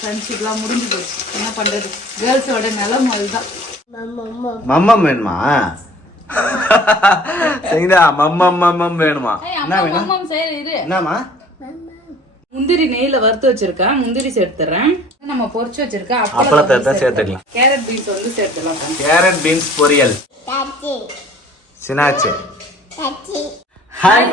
ஃப்ரெண்ட்ஷிப்லாம் முடிஞ்சு போச்சு. என்ன பண்றது, கேர்ள்ஸோட நிலைமை அதுதான். மம்மம் வேணுமா? சரிதா, மம்மம் வேணுமா? என்ன வேணும்? என்னமா? முந்திரி நெய்ல வறுத்து வச்சிருக்கேன், முந்திரி சேர்த்துறேன். நம்ம பொரிச்சு வச்சிருக்கேன் அப்பளத்தை சேர்த்துக்கலாம். கேரட் பீன்ஸ் வந்து சேர்த்துலாம். கேரட் பீன்ஸ் பொரியல். சினாச்சு. ஹாய்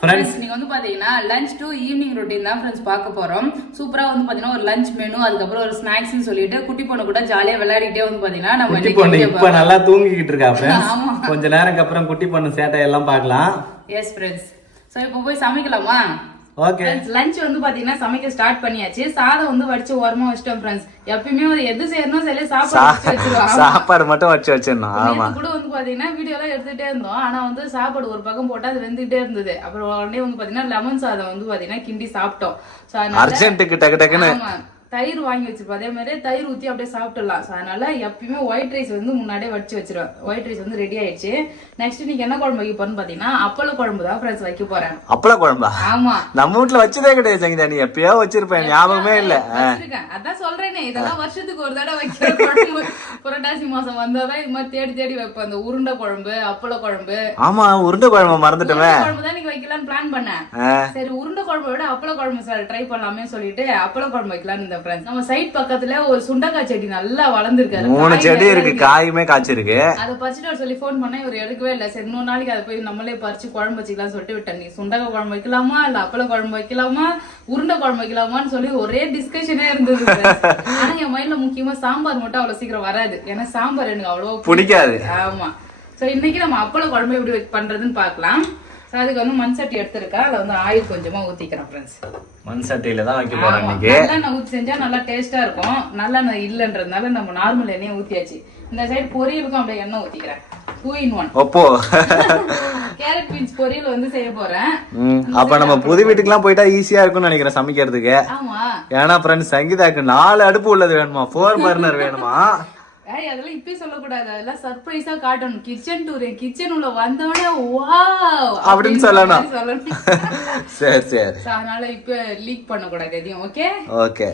ஃப்ரெண்ட்ஸ், நீங்க வந்து பாத்தீங்கன்னா லஞ்ச் டு ஈவினிங் ரொட்டீன் தான் ஃப்ரெண்ட்ஸ் பார்க்க போறோம். சூப்பரா வந்து பாத்தீங்கன்னா ஒரு லஞ்ச் மெனு, அதுக்கப்புறம் ஒரு ஸ்நாக்ஸ்னு சொல்லிட்டு குட்டி பொண்ணு கூட ஜாலியா விளையாடிட்டே வந்து பாத்தீங்கன்னா நம்ம குட்டி பொண்ணு இப்ப நல்லா தூங்கிக்கிட்டு இருக்கா ஃப்ரெண்ட்ஸ். கொஞ்ச நேரத்துக்கு அப்புறம் குட்டி பொண்ணு சேட்டை எல்லாம் பார்க்கலாம். எஸ் ஃப்ரெண்ட்ஸ், சோ இப்போ போய் சமைக்கலாமா? ஓகே. லஞ்ச் வந்து பாத்தீங்கன்னா சமைக்க ஸ்டார்ட் பண்ணியாச்சு. சாதம் வந்து வடிச்சு ஓரமா வச்சிட்டோம் ஃப்ரெண்ட்ஸ். எப்பயுமே ஒரு எது செய்யணும் சரி சாப்பாடு மட்டும் வச்சிடணும். ஆமா, கூட வந்து பாத்தீங்கன்னா வீடியோ எல்லாம் எடுத்துட்டே இருந்தோம். ஆனா வந்து சாப்பாடு ஒரு பக்கம் போட்டா அது வெந்துட்டே இருந்தது. அப்புறம் உடனே வந்து பாத்தீங்கன்னா லெமன் சாதம் வந்து பாத்தீங்கன்னா கிண்டி சாப்பிட்டோம். அர்ஜென்ட்டுக்கு டக்கு டக்குன்னு தயிர் வாங்கி வச்சிருப்போம். அதே மாதிரி தயிர் ஊத்தி அப்படியே சாப்பிட்டுலாம். அதனால எப்பயுமே ஒயிட் ரைஸ் வந்து முன்னாடியே வடிச்சு வச்சிருவேன். ஒயிட் ரைஸ் வந்து ரெடி ஆயிடுச்சு. நெக்ஸ்ட் இன்னைக்கு என்ன குழம்பு வைக்க போறேன்னு பாத்தீங்கன்னா அப்பள குழம்பு தான் ஃப்ரெண்ட்ஸ் வைக்க போறேன். அப்பள குழம்பா? ஆமா, நம்ம வீட்ல வச்சதே கிடையாது சங்கீதா. நீ எப்பயோ வச்சிருப்பேன், ஞாபகமே இல்ல. அதான் சொல்றேனே, இதெல்லாம் வருஷத்துக்கு ஒரு தடவை வைக்கிற குழம்பு. புரட்டாசி மாசம் வந்தாதான் இது மாதிரி தேடி தேடி வைப்பேன். அந்த உருண்டை குழம்பு, அப்பள குழம்பு. ஆமா, உருண்டை குழம்பு மறந்துட்டோமே. குழம்பு தான் நீங்க வைக்கலாம்னு பிளான் பண்ணேன். சரி, உருண்டை குழம்பை விட அப்பள குழம்பு ட்ரை பண்ணலாமே சொல்லிட்டு அப்பள குழம்பு வைக்கலாம்னு இந்த ஃப்ரெண்ட்ஸ். நம்ம சைட் பக்கத்துல ஒரு சுண்டக்காய் செடி நல்லா வளர்ந்துருக்காரு. 3 செடி இருக்கு, காயுமே காய்ச்சிருக்கு. அதை பறிச்சுட்டு சொல்லி போன் பண்ணா இவர் எடுக்கவே இல்லை. சரி, 3 நாளைக்கு அதை போய் நம்மளே பறிச்சு குழம்பு வச்சுக்கலாம் சொல்லிட்டு விட்டேன். நீ சுண்டக்காய் குழம்பு வைக்கலாமா இல்ல அப்பள குழம்பு வைக்கலாமா உருண்டை குழம்பு வைக்கலாமான்னு சொல்லி ஒரே டிஸ்கஷனே இருந்தது. ஆனா என் மைண்ட்ல முக்கியமா சாம்பார் மட்டும் அவ்வளவு சீக்கிரம் வராது. ஏன்னா சாம்பார் எனக்கு அவ்வளவு பிடிக்காது. ஆமா, சோ இன்னைக்கு நம்ம அப்பள குழம்பு எப்படி பண்றதுன்னு பாக்கலாம். அதுக்கு வந்து மண் சட்டி எடுத்துருக்கேன். அதுல வந்து ஆயில் கொஞ்சமா ஊத்திக்கிறேன் ஃப்ரெண்ட்ஸ். மண் சட்டியில தான் வைக்க போறோம் இன்னைக்கு. நல்லெண்ணெய் ஊத்தி செஞ்சா நல்லா டேஸ்டா இருக்கும். நல்லெண்ணெய் இல்லன்றதுனால நம்ம நார்மல் எண்ணெயை ஊத்தியாச்சு. இந்த சைடு பொரியலுக்கும் அப்படியே எண்ணெய் ஊத்திக்கிறேன். 2 in 1. அப்போ கேரட் பீன்ஸ் பொரியல் வந்து செய்ய போறேன். அப்ப நம்ம புது வீட்டுக்குலாம் போயிட்டா ஈஸியா இருக்கும்னு நினைக்கிறேன் சமைக்கிறதுக்கு. ஆமா, ஏன்னா ஃப்ரெண்ட்ஸ் சங்கீதாக்கு 4 அடுப்பு உள்ளது வேணுமா, 4 பர்னர் வேணுமா. அதெல்லாம் இப்பயே சொல்லக்கூடாது, அதெல்லாம் சர்ப்ரைஸா காட்டணும். கிச்சன் டூர், கிச்சன் உள்ள வந்தவனே வாவ் அப்படின்னு சொல்லணும். சரி சரி, அதனால இப்ப லீக் பண்ண கூடாது எதையும். ஓகே ஓகே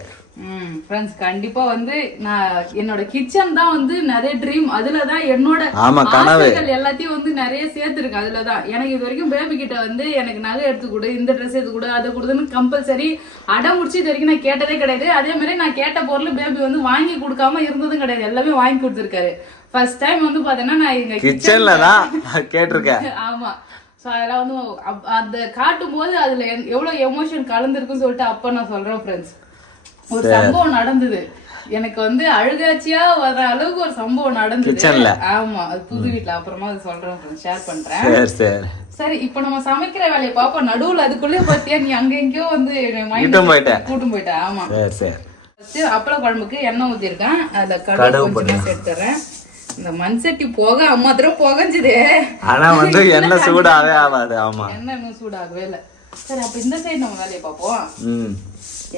ஃப்ரெண்ட்ஸ், கண்டிப்பா வந்து நான் என்னோட கிச்சன் தான் வந்து நிறைய ட்ரீம். அதுலதான் என்னோட ஆசைகள் எல்லாத்தையும் வந்து நிறைய சேர்த்துருக்கு. அதுலதான் எனக்கு இது வரைக்கும் பேபி கிட்ட வந்து எனக்கு நகை எடுத்து கொடு, இந்த ட்ரெஸ் எடுத்து கொடு, அதை கொடுதுன்னு கம்பல்சரி அடம் முடிச்சு இது வரைக்கும் நான் கேட்டதே கிடையாது. அதே மாதிரி நான் கேட்ட பொருள் பேபி வந்து வாங்கி கொடுக்காம இருந்ததும் கிடையாது. எல்லாமே வாங்கி கொடுத்துருக்காரு. ஃபர்ஸ்ட் டைம் வந்து பாத்தீங்கன்னா நான் எங்க கிச்சன்ல தான் கேட்டிருக்கேன். ஆமா, சோ அதெல்லாம் வந்து அதை காட்டும் போது அதுல எவ்வளவு எமோஷன் கலந்துருக்குன்னு சொல்லிட்டு அப்ப நான் சொல்றேன் ஃப்ரெண்ட்ஸ். ஒரு சம்பவம் நடந்தது எனக்கு வந்து அழுகாச்சியா வர அளவுக்கு ஒரு சம்பவம் நடந்தது. ஆமா, அது புது வீட்டுல. அப்புறமா அது சொல்றேன், ஷேர் பண்றேன். சரி, இப்ப நம்ம சமைக்கிற வேலையை பாப்போம். நடுவுல அதுக்குள்ளே பாத்தியா நீ அங்க எங்கயோ வந்து கூட்டும் போயிட்ட. ஆமா, அப்பள குழம்புக்கு எண்ணெய் ஊத்திருக்கேன். அதுல கடுகு சேர்த்துறேன். இந்த மண் சட்டி போக அம்மா தடவை புகஞ்சுது. ஆனா வந்து எண்ணெய் சூடாவே ஆகாது. ஆமா, எண்ணெய் இன்னும் சூடாகவே இல்ல. சரி, அப்ப இந்த சைடு நம்ம வேலையை பாப்போம்.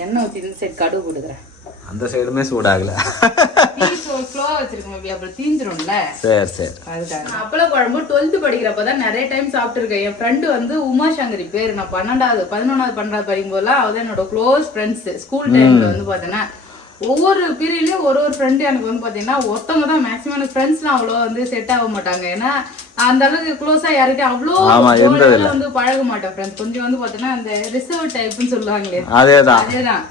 எண்ணெய் ஊத்தி இந்த சைடு கடுகு கொடுக்குறேன். அந்த சைடுமே சூடாகல. அப்பள குழம்பு 12th படிக்கிறப்பதான் நிறைய டைம் சாப்பிட்டு இருக்கேன். என் ஃப்ரெண்டு வந்து உமா சங்கரி பேரு. நான் 11வது 11வது படிக்கும் போதுலாம் அவதான் என்னோட க்ளோஸ் ஃப்ரெண்ட்ஸ். ஸ்கூல் டைம்ல வந்து பாத்தீங்கன்னா ஒவ்வொரு பீரியட்லயும் ஒரு ஃப்ரெண்டு எனக்கு வந்து பாத்தீங்கன்னா ஒருத்தவங்க தான் மேக்சிமம். எனக்கு ஃப்ரெண்ட்ஸ்லாம் அவ்வளோ வந்து செட் ஆக மாட்டாங்க. ஏன்னா அந்த அளவுக்கு க்ளோஸா யார்கிட்டயும் அவ்வளோ வந்து பழக மாட்டேன் ஃப்ரெண்ட்ஸ். கொஞ்சம் வந்து பாத்தீங்கன்னா அந்த ரிசர்வ் டைப்னு சொல்லுவாங்களே, அதேதான்.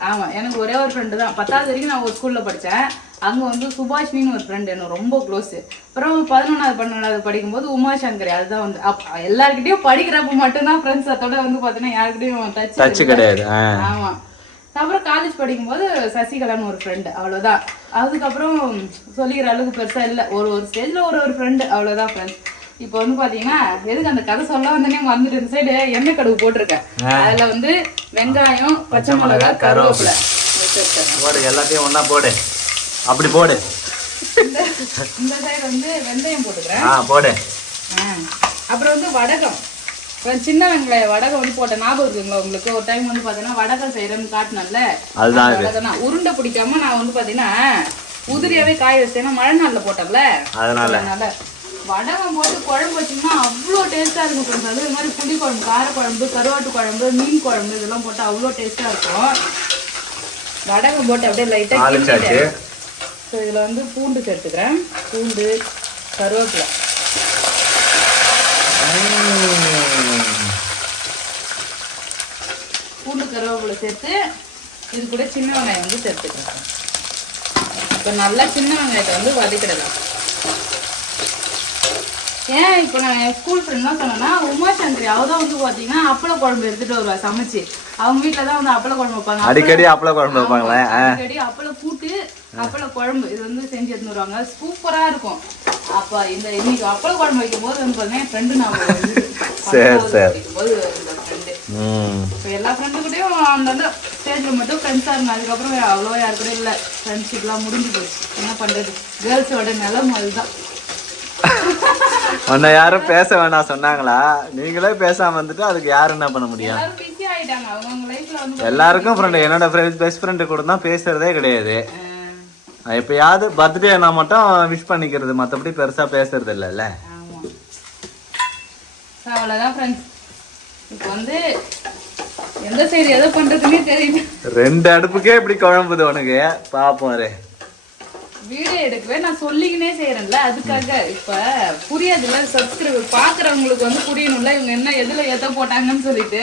ஆமா, எனக்கு ஒரே ஒரு ஃப்ரெண்டு தான். 10வது வரைக்கும் நான் ஒரு ஸ்கூல்ல படிச்சேன். அங்க வந்து சுபாஷினின்னு ஒரு ஃப்ரெண்ட் எனக்கு ரொம்ப க்ளோஸ். அப்புறம் 11வது 12வது படிக்கும்போது உமா சங்கரி. அதுதான் வந்து எல்லார்கிட்டயும் படிக்கிறப்ப மட்டும்தான் ஃப்ரெண்ட்ஸ். அதோட வந்து பாத்தீங்கன்னா யாருக்கிட்டையும் டச் கிடையாது. ஆமா, அப்புறம் காலேஜ் படிக்கும்போது சசிகலான்னு ஒரு ஃப்ரெண்டு, அவ்வளவுதான். அதுக்கப்புறம் சொல்லிக்கிற அளவுக்கு பெருசா இல்ல. ஒரு ஸ்டேஜ்ல ஒரு ஃப்ரெண்டு, அவ்வளவுதான் ஃப்ரெண்ட்ஸ். இப்ப வந்து பாத்தீங்கன்னா எதுக்கு அந்த கதை சொல்ல வந்தனே மறந்துட்டு இந்த சைடு எண்ணெய் கடுகு போட்டிருக்கேன். அதுல வந்து வெங்காயம், பச்சை மிளகாய், கருவேப்பிலை எல்லாத்தையும் ஒன்னா போடு. அப்படி போடு. இந்த சைடு வந்து வெந்தயம் போட்டுக்கிறேன். போடு. அப்புறம் வந்து வடகம், சின்ன வெங்காயம் வடகம் வந்து போட்ட ஞாபகம் இருக்குங்களா உங்களுக்கு? ஒரு டைம் வந்து பாத்தீங்கன்னா வடகம் செய்யறேன்னு காட்டினல, அதுதான் உருண்டை பிடிக்காம நான் வந்து பாத்தீங்கன்னா உதிரியாவே காய வச்சேன்னா மழை நாள்ல போட்டோம்ல, அதனால வடகம் போட்டு குழம்பு வச்சோம்னா அவ்வளோ டேஸ்டா இருக்கும் ஃப்ரெண்ட்ஸ். அது இது மாதிரி புளி குழம்பு, கார குழம்பு, கருவாட்டு குழம்பு, மீன் குழம்பு இதெல்லாம் போட்டு அவ்வளோ டேஸ்டா இருக்கும். வடகம் போட்டு அப்படியே லைட்டா தாளிச்சாச்சு. ஸோ இதுல வந்து பூண்டு சேர்த்துக்கிறேன். பூண்டு, கருவேப்பிலை, பூண்டு கருவேப்பிலை சேர்த்து இது கூட சின்ன வெங்காயம் வந்து சேர்த்துக்கிறேன். இப்போ நல்லா சின்ன வெங்காயத்தை வந்து வதக்கிடலாம். ஏன் இப்போ நான் என் ஸ்கூல் ஃப்ரெண்ட் தான் சொன்னேன்னா, உமாசங்கரி அவதான் வந்து பார்த்தீங்கன்னா அப்பள குழம்பு எடுத்துட்டு வருவா சமைச்சு. அவங்க வீட்டில் தான் வந்து அப்பள குழம்பு வைப்பாங்க. அடிக்கடி அப்பள குழம்பு வைப்பாங்களே. அடிக்கடி அப்பள கூட்டு அப்பள குழம்பு இது வந்து செஞ்சு எடுத்துன்னு வருவாங்க. சூப்பரா இருக்கும். அப்போ இன்னைக்கு அப்பள குழம்பு வைக்கும் போது வந்து பார்த்தீங்கன்னா என் ஃப்ரெண்டு நான் போது இந்த ஃப்ரெண்டு இப்போ எல்லா ஃப்ரெண்டுக்கிட்டையும் அந்தந்த ஸ்டேஜில் மட்டும் ஃப்ரெண்ட்ஸாக இருந்தாங்க. அதுக்கப்புறம் அவ்வளோ யாரு கூட இல்லை. ஃப்ரெண்ட்ஷிப்லாம் முடிஞ்சு போச்சு. என்ன பண்ணுறது, கேர்ள்ஸோட நிலம் அதுதான். உன்னை யாரும் பேச வேணாம் சொன்னாங்களா? நீங்களே பேசாம வந்துட்டு அதுக்கு யாரும் என்ன பண்ண முடியும்? எல்லாருக்கும் ஃப்ரெண்டு. என்னோட பெஸ்ட் ஃப்ரெண்டு கூட தான் பேசுறதே கிடையாது. எப்பயாவது பர்த்டே நான் மட்டும் விஷ் பண்ணிக்கிறது, மற்றபடி பெருசா பேசுறது இல்லைல்ல. அவ்வளோதான் ஃப்ரெண்ட்ஸ். இப்போ வந்து எந்த சைடு எதை பண்றதுன்னே தெரியல. 2 அடுப்புக்கே இப்படி குழம்புது உனக்கு. பாப்போம் வீடியோ எடுக்கவே நான் சொல்லிக்கினே செய்யறேன்ல, அதுக்காக இப்ப புரியாதுல்ல. சப்ஸ்கிரைபர் பாக்குறவங்களுக்கு வந்து புரியணும்ல இவங்க என்ன எதுல எதை போட்டாங்கன்னு சொல்லிட்டு.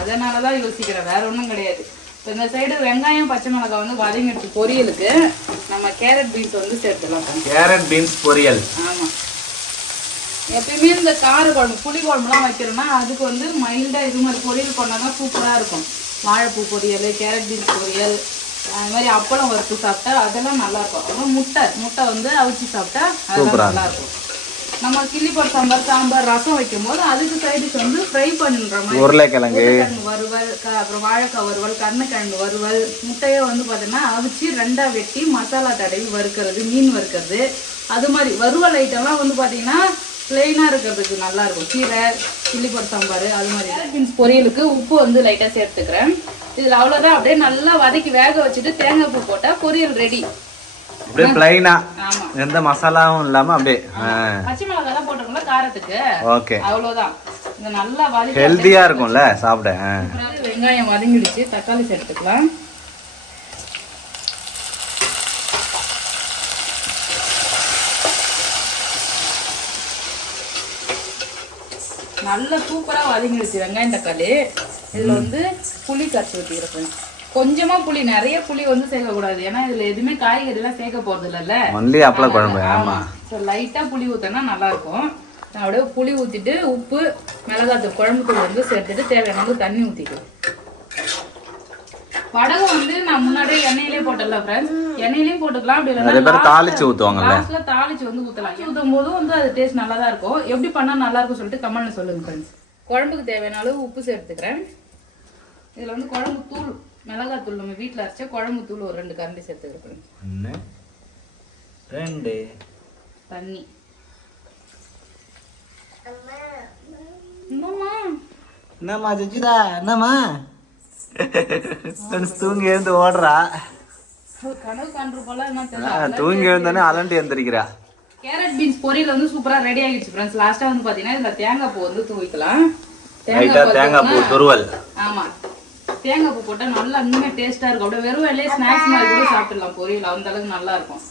அதனாலதான் யோசிக்கிறேன், வேற ஒண்ணும் கிடையாது. இப்ப இந்த சைடு வெங்காயம் பச்சை மிளகாய் வந்து வதங்கிடுச்சு. பொரியலுக்கு நம்ம கேரட் பீன்ஸ் வந்து சேர்த்துலாம். கேரட் பீன்ஸ் பொரியல். ஆமா, எப்பயுமே இந்த கார குழம்பு புளி குழம்புலாம் வைக்கிறோம்னா அதுக்கு வந்து மைல்டா இது மாதிரி பொரியல் பண்ணாதான் சூப்பரா இருக்கும். வாழைப்பூ பொரியல், கேரட் பீன்ஸ் பொரியல், அது மாதிரி அப்பளம் வறுத்து சாப்பிட்டா அதெல்லாம் நல்லா இருக்கும். அப்புறம் முட்டை வந்து அவிச்சு சாப்பிட்டா அதெல்லாம் நல்லா இருக்கும். நம்ம கிள்ளிப்பருப்பு சாம்பார், சாம்பார், ரசம் வைக்கும் போது அதுக்கு சைடிஷ் வந்து ஃப்ரை பண்ணுற மாதிரி உருளைக்கிழங்கு வறுவல், அப்புறம் வாழைக்காய் வறுவல், கருணைக்கிழங்கு வறுவல், முட்டையை வந்து பார்த்தீங்கன்னா அவிச்சு 2ஆ வெட்டி மசாலா தடவி வறுக்கிறது, மீன் வறுக்கிறது, அது மாதிரி வறுவல் ஐட்டம்லாம் வந்து பார்த்தீங்கன்னா பிளெயினாக இருக்கிறதுக்கு நல்லா இருக்கும். கீரை, கிள்ளிப்பருப்பு சாம்பார், அது மாதிரி. பீன்ஸ் பொரியலுக்கு உப்பு வந்து லைட்டாக சேர்த்துக்கிறேன். இதில் அவ்வளோதான். அப்படியே நல்லா வதக்கி வேக வச்சுட்டு தேங்காய் பூ போட்டால் பொரியல் ரெடி. அப்படியே பிளைனா, எந்த மசாலாவும் இல்லாம அப்படியே. பச்சை மிளகாய் தான் போட்டுருக்கோம்ல காரத்துக்கு. ஓகே, அவ்வளவுதான். இது நல்லா வதக்கி ஹெல்தியா இருக்கும்ல சாப்பிட. வெங்காயம் வதங்கிடுச்சு, தக்காளி சேர்த்துக்கலாம். நல்லா சூப்பரா வதங்கிடுச்சு வெங்காயம் தக்காளி. இதுல வந்து புளி கரைச்சி ஊற்றிக்கிறேன். கொஞ்சமா புளி, நிறைய புளி வந்து சேர்க்கக்கூடாது. ஏன்னா இதுல எதுவுமே காய்கறி எல்லாம் சேர்க்க போறது இல்லைல்ல, ஒன்லி அப்பள குழம்பு. ஆமா, லைட்டா புளி ஊத்தினா நல்லா இருக்கும். அப்படியே புளி ஊத்திட்டு உப்பு, மிளகாத்தூள், குழம்பு தூள் வந்து சேர்த்துட்டு தேவையான அளவு தண்ணி ஊத்திட்டு. வடகம் வந்து நான் முன்னாடியே எண்ணெயிலே போட்டல ஃப்ரெண்ட்ஸ், எண்ணெயிலையும் போட்டுக்கலாம். அப்படி இல்லைன்னா தாளிச்சு ஊத்துவாங்கல்ல, லாஸ்ட்ல தாளிச்சு வந்து ஊத்தலாம். ஊத்தும் போதும் வந்து அது டேஸ்ட் நல்லா தான் இருக்கும். எப்படி பண்ணா நல்லா இருக்கும் சொல்லிட்டு கமெண்ட்ல சொல்லுங்க ஃப்ரெண்ட்ஸ். குழம்புக்கு தேவையான அளவு உப்பு சேர்த்துக்கிறேன். இதுல வந்து குழம்பு தூள், மிளகாத்தூள், நம்ம வீட்டில் அரைச்ச குழம்பு தூள் ஒரு 2 கரண்டி சேர்த்துக்கிறேன். 2 தண்ணி. என்னம்மா ஜிஜிதா, என்னம்மா தூங்கி எழுந்து ஓடுறா? கனவு காண்ற போல என்ன தெரியல, தூங்கி எழுந்தானே அலண்டு எழுந்திருக்கிறா. கேரட் பீன்ஸ் பொரியல் வந்து சூப்பரா ரெடி ஆகிடுச்சு ஃப்ரெண்ட்ஸ். லாஸ்டா வந்து பாத்தீங்கன்னா இதுல தேங்காய் பூ வந்து தூவிக்கலாம். தேங்காய் பூ துருவல். ஆமா, தேங்காய் பூ போட்டா நல்லா இன்னுமே டேஸ்டா இருக்கும். அப்படியே வெறும் வேலையே ஸ்நாக்ஸ் மாதிரி கூட சாப்பிடலாம் பொரியல், அந்த அளவுக்கு நல்லா இருக்கும்.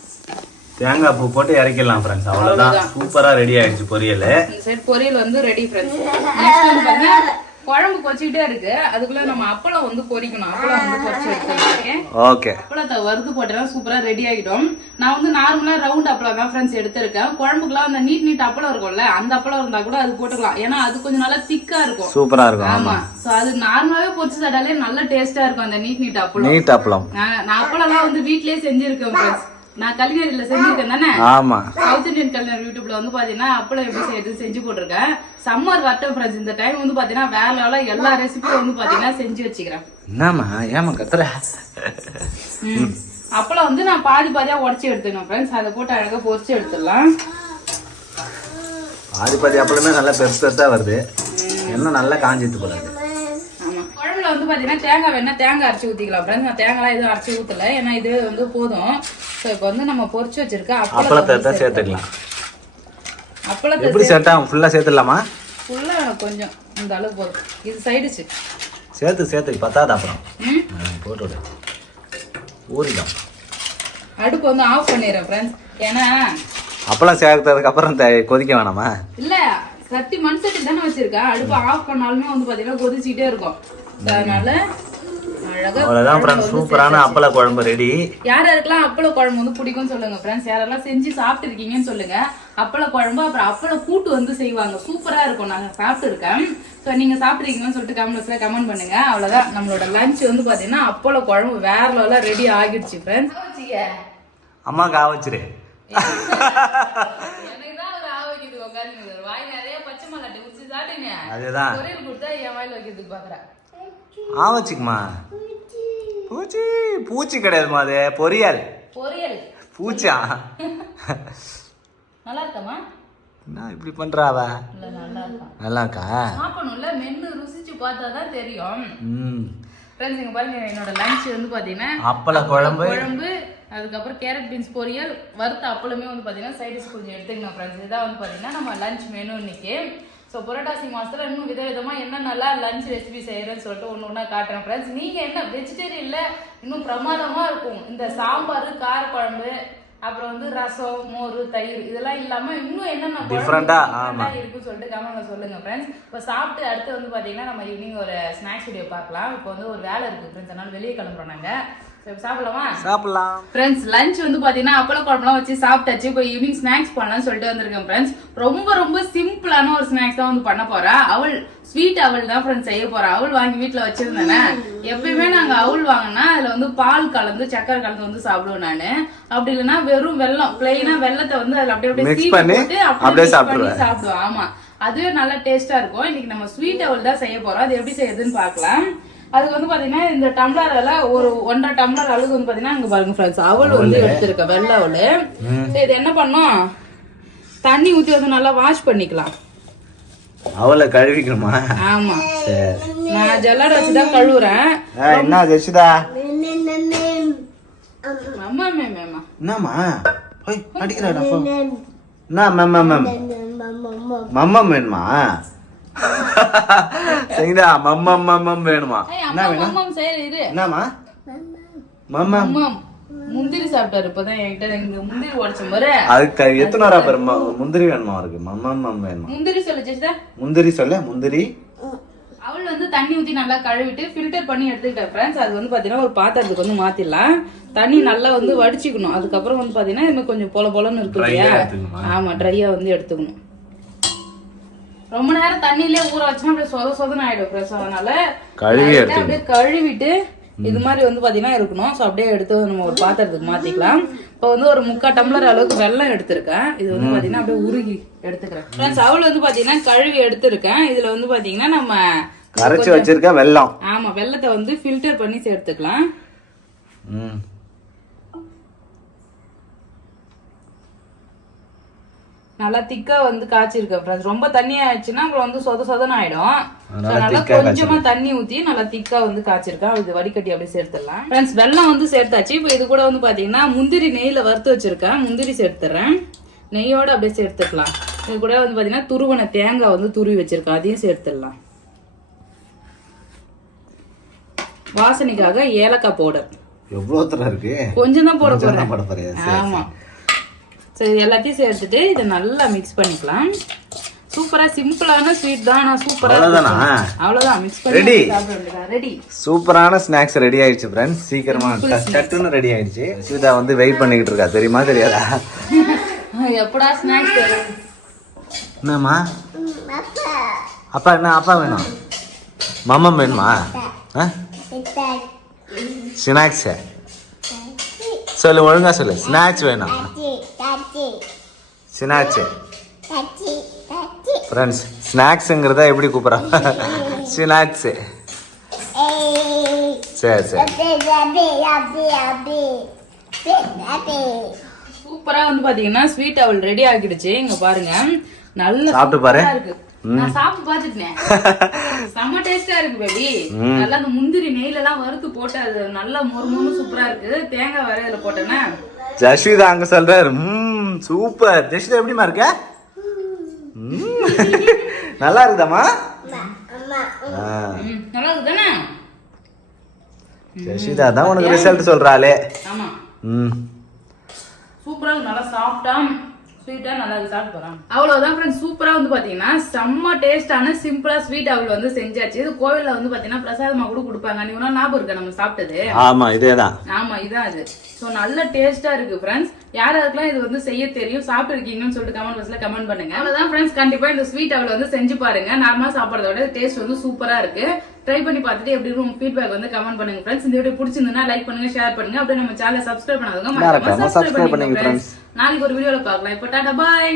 தேங்காய் பூ போட்டு இறக்கிடலாம் ஃப்ரெண்ட்ஸ். அவ்வளவுதான், சூப்பரா ரெடி ஆயிடுச்சு பொரியல். இந்த சைடு பொரியல் வந்து ரெடி ஃப்ரெண்ட்ஸ். நெக்ஸ்ட் வந்து பாருங்க குழம்பு கொச்சிக்கிட்டே இருக்கு. அதுக்குள்ள நம்ம அப்பளம் வந்து பொரிக்கணும். அப்பளம் வந்து பொரிச்சு எடுத்துருக்கேன். ஓகே, அப்பளத்தை வறுத்து போட்டா சூப்பரா ரெடி ஆகிடும். நான் வந்து நார்மலா ரவுண்ட் அப்பளம் தான் ஃப்ரெண்ட்ஸ் எடுத்திருக்கேன். குழம்புக்குலாம் அந்த நீட் அப்பளம் இருக்கும்ல, அந்த அப்பளம் இருந்தா கூட அது போட்டுக்கலாம். ஏன்னா அது கொஞ்சம் நல்லா திக்கா இருக்கும், சூப்பரா இருக்கும். ஆமா, சோ அது நார்மலாவே பொரிச்சு சாப்பிட்டாலே நல்ல டேஸ்டா இருக்கும் அந்த நீட் அப்பளம். நீட் அப்பளம் நான் அப்பளம் எல்லாம் வந்து வீட்லயே செஞ்சிருக்கேன் ஃப்ரெண்ட்ஸ். நான் கல்வியறியில செஞ்சிருக்கேன் தானே. ஆமா, சவுத் இந்தியன் கல்வியர் யூடியூப்ல வந்து பாத்தீங்கன்னா அப்பளம் எப்படி செய்யறது செஞ்சு போட்டிருக்கேன். சம்மர் வரட்டும் ஃப்ரெண்ட்ஸ். இந்த டைம் வந்து பாத்தீங்கன்னா வேற லெவல்ல எல்லா ரெசிபியும் வந்து பாத்தீங்கன்னா செஞ்சு வச்சுக்கிறேன். என்னம்மா ஏமா கத்துற? அப்பளம் வந்து நான் பாதியா உடச்சி எடுத்துக்கணும் ஃப்ரெண்ட்ஸ். அதை போட்டு அழகா பொரிச்சு எடுத்துடலாம். பாதி அப்பளமே நல்லா பெருசா வருது. என்ன நல்லா காஞ்சிட்டு போறாது. ஆமா, குழம்புல வந்து பாத்தீங்கன்னா தேங்காய் வேணா தேங்காய் அரைச்சி ஊத்திக்கலாம் ஃப்ரெண்ட்ஸ். நான் தேங்காய் எதுவும் அரைச்சி ஊத்தல, ஏன்னா இது வந்து போதும். ஸோ இப்போ வந்து நம்ம பொரிச்சு வச்சிருக்க அப்பளத்தை சேர்த்துக்கலாம். அப்பளத்தை எப்படி சேர்த்தா ஃபுல்லா சேர்த்துடலாமா? ஃபுல்லா கொஞ்சம் இந்த அளவு போதும். இது சைடுச்சு சேர்த்து பத்தாது. அப்புறம் போட்டு விடு. ஊறிடும். அடுப்பு வந்து ஆஃப் பண்ணிடுறேன் ஃப்ரெண்ட்ஸ். ஏன்னா அப்பளம் சேர்த்ததுக்கு அப்புறம் கொதிக்க வேணாமா? இல்ல சட்டி மண் சட்டி தானே வச்சிருக்கேன். அடுப்பு ஆஃப் பண்ணாலுமே வந்து பாத்தீங்கன்னா கொதிச்சுக்கிட்டே இருக்கும். அதனால அவ்வளவுதான் ஃப்ரெண்ட்ஸ், சூப்பரான அப்பள குழம்பு ரெடி. யார் யாருக்கெல்லாம் அப்பள குழம்பு வந்து பிடிக்கும்னு சொல்லுங்க ஃப்ரெண்ட்ஸ். யாரெல்லாம் செஞ்சு சாப்பிட்டு இருக்கீங்கன்னு சொல்லுங்க. அப்பள குழம்பு அப்புறம் அப்பள கூட்டு வந்து செய்வாங்க, சூப்பரா இருக்கும். நாங்க சாப்பிட்டு இருக்கேன். ஸோ நீங்க சாப்பிட்றீங்கன்னு சொல்லிட்டு கமெண்ட்ஸ்ல கமெண்ட் பண்ணுங்க. அவ்வளவுதான், நம்மளோட லஞ்ச் வந்து பாத்தீங்கன்னா அப்பள குழம்பு வேற லெவலில் ரெடி ஆகிடுச்சு ஃப்ரெண்ட்ஸ். அம்மாக்கு ஆவச்சிரு. எனக்குதான் ஒரு ஆவைக்குது உட்காந்து வாய் நிறைய பச்சை மல்லாட்டை குடிச்சு சாப்பிட்டீங்க. அதுதான் பொரியல் கொடுத்தா என் வாயில வைக்கிறதுக்கு பாக்குறேன். ஆவச்சுக்குமா? பூச்சி பூச்சி கிடையாதுமா, அது பொரியல். பொரியல் பூச்சா? நல்லா இருக்கமா? என்ன இப்படி பண்றாவ? இல்ல நல்லா இருக்கா. நல்லா இருக்கா? சாப்பிடணும்ல, மென்னு ருசிச்சு பார்த்தாதான் தெரியும். ஃப்ரெண்ட்ஸ் இங்க பாருங்க, என்னோட லஞ்ச் வந்து பாத்தீங்கன்னா அப்பள குழம்பு, அதுக்கப்புறம் கேரட் பீன்ஸ் பொரியல், வறுத்த அப்பளமே வந்து பாத்தீங்கன்னா சைட் டிஷ் கொஞ்சம் எடுத்துக்கணும் ஃப்ரெண்ட்ஸ். இதான் வந்து பாத்தீங்கன்னா நம்ம லஞ்ச் மெனு இன்னைக்கு. ஸோ புரட்டாசி மாசத்துல இன்னும் விதவிதமா என்ன நல்லா லஞ்ச் ரெசிபி செய்யறேன்னு சொல்லிட்டு ஒன்று ஒன்றா காட்டுறேன் ஃப்ரெண்ட்ஸ். நீங்க என்ன வெஜிடேரியன்ல இன்னும் பிரமாதமா இருக்கும். இந்த சாம்பார், காரக்குழம்பு, அப்புறம் வந்து ரசம், மோர், தயிர் இதெல்லாம் இல்லாம இன்னும் என்னென்ன டிஃபரெண்டா இருக்குன்னு சொல்லிட்டு கமெண்ட்ல சொல்லுங்க ஃப்ரெண்ட்ஸ். இப்போ சாப்பிட்டு அடுத்து வந்து பாத்தீங்கன்னா நம்ம ஈவினிங் ஒரு ஸ்நாக்ஸ் வீடியோ பார்க்கலாம். இப்போ வந்து ஒரு வேலை இருக்கு ஃப்ரெண்ட்ஸ், அதனால வெளியே கிளம்புறோம் நாங்க. சாப்பிடலாமா? சாப்பிடலாம் ஃப்ரெண்ட்ஸ். லஞ்ச் வந்து பாத்தீங்கன்னா அப்பள குழம்புலாம் வச்சு சாப்பிட்டாச்சு. இப்போ ஈவினிங் ஸ்நாக்ஸ் பண்ணலாம்னு சொல்லிட்டு வந்திருக்கேன் ஃப்ரெண்ட்ஸ். ரொம்ப சிம்பிளான ஒரு ஸ்நாக்ஸ் தான் வந்து பண்ண போறேன். அவள் ஸ்வீட் அவள் தான் ஃப்ரெண்ட்ஸ் செய்ய போறேன். அவள் வாங்கி வீட்டுல வச்சிருந்தேனே. எப்பயுமே நாங்க அவள் வாங்கினா அதுல வந்து பால் கலந்து சக்கரை கலந்து வந்து சாப்பிடுவோம் நானு. அப்படி இல்லைன்னா வெறும் வெல்லம் பிளெயினா வெள்ளத்தை வந்து அதுல அப்படியே சாப்பிடுவோம். ஆமா, அதுவே நல்லா டேஸ்டா இருக்கும். இன்னைக்கு நம்ம ஸ்வீட் அவள் தான் செய்ய போறோம். அது எப்படி செய்யுதுன்னு பாக்கலாம். அதுக்கு வந்து பாத்தீங்கன்னா இந்த டம்ளர்ல ஒரு 1.5 டம்ளர் அளவுக்கு வந்து பாத்தீங்கன்னா இங்க பாருங்க ஃப்ரெண்ட்ஸ், அவள் வந்து எடுத்திருக்க வெள்ளை அவள். இது என்ன பண்ணும், தண்ணி ஊத்தி வந்து நல்லா வாஷ் பண்ணிக்கலாம். அவளை கழுவிக்கணுமா? ஆமா, நான் ஜல்லட வச்சுதான் கழுவுறேன். என்ன ஜெசிதா? அம்மா மேமா என்னம்மா போய் அடிக்கிறாடா போ. என்ன மேம் மம்மம் வேணுமா? சரிடா, மம்மம் வேணுமா? என்ன வேணும்? என்னம்மா மம்மம்? முந்திரி சாப்பிட்டாரு இப்பதான் என்கிட்ட. இங்க முந்திரி உடைச்ச மாதிரி அதுக்கு எத்தனை வரா பாரு. முந்திரி வேணுமா அவருக்கு? மம்மம் வேணுமா? முந்திரி சொல்லுச்சு. முந்திரி சொல்ல. முந்திரி அவள் வந்து தண்ணி ஊத்தி நல்லா கழுவிட்டு ஃபில்டர் பண்ணி எடுத்துக்கிட்டேன் ஃப்ரெண்ட்ஸ். அது வந்து பாத்தீங்கன்னா ஒரு பாத்திரத்துக்கு வந்து மாத்திடலாம். தண்ணி நல்லா வந்து வடிச்சுக்கணும். அதுக்கப்புறம் வந்து பாத்தீங்கன்னா இது கொஞ்சம் பொலன்னு இருக்கு இல்லையா? ஆமா, ட்ரையா வந்து எடுத்துக்கணும். ரொம்ப நேரம் தண்ணியிலே ஊற வச்சா அப்படியே சொதன்னு ஆயிடும் ஃப்ரெண்ட்ஸ். அதனால அப்படியே கழுவிட்டு இது மாதிரி வந்து பாத்தீங்கன்னா இருக்கணும். ஸோ அப்படியே எடுத்து நம்ம ஒரு பாத்திரத்துக்கு மாத்திக்கலாம். இப்போ வந்து ஒரு 3/4 டம்ளர் அளவுக்கு வெல்லம் எடுத்திருக்கேன். இது வந்து பாத்தீங்கன்னா அப்படியே உருகி எடுத்துக்கிறேன் ஃப்ரெண்ட்ஸ். அவள் வந்து பாத்தீங்கன்னா கழுவி எடுத்திருக்கேன். இதுல வந்து பாத்தீங்கன்னா நம்ம கரைச்சு வச்சிருக்க வெல்லம். ஆமா, வெல்லத்தை வந்து ஃபில்டர் பண்ணி சேர்த்துக்கலாம். நல்லா திக்கா வந்து காய்ச்சிருக்க ஃப்ரெண்ட்ஸ். ரொம்ப தண்ணியா ஆயிடுச்சுன்னா அப்புறம் வந்து சொதன்னு ஆயிடும். நல்லா கொஞ்சமா தண்ணி ஊத்தி நல்லா திக்கா வந்து காய்ச்சிருக்கேன். இது வடிகட்டி அப்படியே சேர்த்துடலாம் ஃப்ரெண்ட்ஸ். வெல்லம் வந்து சேர்த்தாச்சு. இப்போ இது கூட வந்து பாத்தீங்கன்னா முந்திரி நெய்ல வறுத்து வச்சிருக்கேன். முந்திரி சேர்த்துறேன். நெய்யோட அப்படியே சேர்த்துக்கலாம். இது கூட வந்து பாத்தீங்கன்னா துருவன தேங்காய் வந்து துருவி வச்சிருக்கேன். அதையும் சேர்த்துடலாம். வாசனைக்காக ஏலக்காய் பவுடர் எவ்வளவு இருக்கு, கொஞ்சம் தான் போட போறேன். ஆமா, சரி எல்லாத்தையும் சேர்த்துட்டு இதை நல்லா மிக்ஸ் பண்ணிக்கலாம். சூப்பரா சிம்பிளான ஸ்வீட் தான், நான் சூப்பரா அவ்வளவுதான் மிக்ஸ் பண்ணி சாப்பிட ரெடி. சூப்பரான ஸ்நாக்ஸ் ரெடி ஆயிடுச்சு ஃப்ரெண்ட்ஸ். சீக்கிரமா சட்டுன்னு ரெடி ஆயிடுச்சு. ஸ்வீதா வந்து வெயிட் பண்ணிட்டு இருக்கா, தெரியுமா தெரியாதா? எப்படா ஸ்நாக்ஸ் வரும்? என்னம்மா அப்பா? என்ன அப்பா வேணும்? மம்மம் வேணுமா? ஸ்நாக்ஸ் சொல்லு, ஒழுங்கா சொல்லு. ஸ்நாக்ஸ் வேணும். ஸ்நாக்ஸ் ஃப்ரெண்ட்ஸ், ஸ்நாக்ஸுங்கிறத எப்படி கூப்பிட்றாங்க? ஸ்நாக்ஸ். சரி சரி. சூப்பரா வந்து பாத்தீங்கன்னா ஸ்வீட் அவள் ரெடி ஆகிடுச்சு. இங்க பாருங்க, நல்லா சாப்பிட்டு பாரு. நான் சாப்பிட்டு பாத்துட்டேன். செம்ம டேஸ்டா இருக்கு பேபி. நல்லா அந்த முந்திரி நெய்ல எல்லாம் வறுத்து போட்டு அது நல்லா மொறு சூப்பரா இருக்கு. தேங்காய் வேற இதுல போட்டேன்னா. ஜஸ்விதா அங்க சொல்றாரு சூப்பர். ஜஸ்விதா எப்படிமா இருக்க? நல்லா இருக்குதாமா? நல்லா இருக்குதானே? ஜெஷிதா தான் உனக்கு ரிசல்ட் சொல்றாளே. ஆமா ம் சூப்பரா நல்லா சாஃப்டா ஸ்வீட்டா நல்லா சாப்பிட்டு போறான். அவ்வளவுதான் ஃப்ரெண்ட்ஸ். சூப்பரா வந்து பாத்தீங்கன்னா செம்ம டேஸ்டான சிம்பிளா ஸ்வீட் அவள் வந்து செஞ்சாச்சு. இது கோவில்ல வந்து பாத்தீங்கன்னா பிரசாதமா கூட கொடுப்பாங்க. நீ ஞாபகம் இருக்கா நம்ம சாப்பிட்டது? ஆமா இதேதான். ஆமா இதான் அது. சோ நல்ல டேஸ்டா இருக்கு ஃப்ரெண்ட்ஸ். யாராருக்கெல்லாம் இது வந்து செய்ய தெரியும் சாப்பிட்டு இருக்கீங்கன்னு சொல்லிட்டு கமெண்ட் பாக்ஸ்ல கமெண்ட் பண்ணுங்க. அவ்வளவுதான் ஃப்ரெண்ட்ஸ். கண்டிப்பா இந்த ஸ்வீட் அவள் வந்து செஞ்சு பாருங்க. நார்மலா சாப்பிடறத விட டேஸ்ட் வந்து சூப்பரா இருக்கு. ட்ரை பண்ணி பார்த்துட்டு எப்படி இருக்கும் ஃபீட்பேக் வந்து கமெண்ட் பண்ணுங்க ஃப்ரெண்ட்ஸ். இந்த வீடியோ பிடிச்சிருந்தா லைக் பண்ணுங்க, ஷேர் பண்ணுங்க. அப்படியே நம்ம சேனலை சப்ஸ்கிரைப் பண்ணாதவங்க மறக்காம சப்ஸ்கிரைப் பண்ணுங்க ஃப்ரெண்ட்ஸ். நாளைக்கு ஒரு வீடியோல பார்க்கலாம். இப்போ டாடா பை.